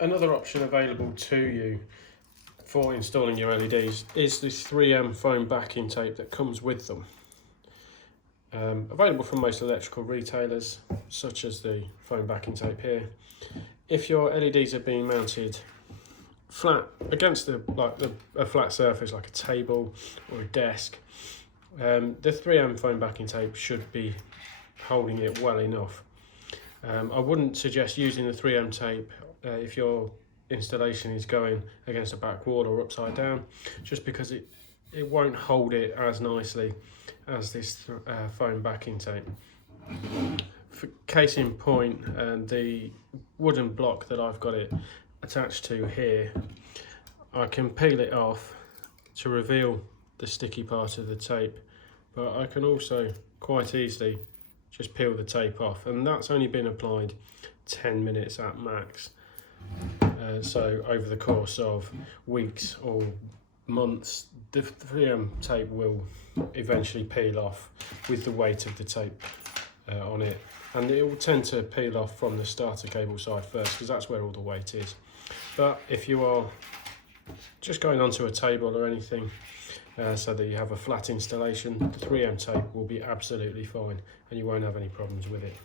Another option available to you for installing your LEDs is this 3M foam backing tape that comes with them. Available from most electrical retailers, such as the foam backing tape here. If your LEDs are being mounted flat against a flat surface like a table or a desk, the 3M foam backing tape should be holding it well enough. I wouldn't suggest using the 3M tape if your installation is going against a back wall or upside down, just because it won't hold it as nicely as this foam backing tape. For case in point, the wooden block that I've got it attached to here, I can peel it off to reveal the sticky part of the tape, but I can also quite easily just peel the tape off, and that's only been applied 10 minutes at max. So over the course of weeks or months, the 3M tape will eventually peel off with the weight of the tape on it, and it will tend to peel off from the starter cable side first, because that's where all the weight is. But if you are just going onto a table or anything so that you have a flat installation, the 3M tape will be absolutely fine and you won't have any problems with it.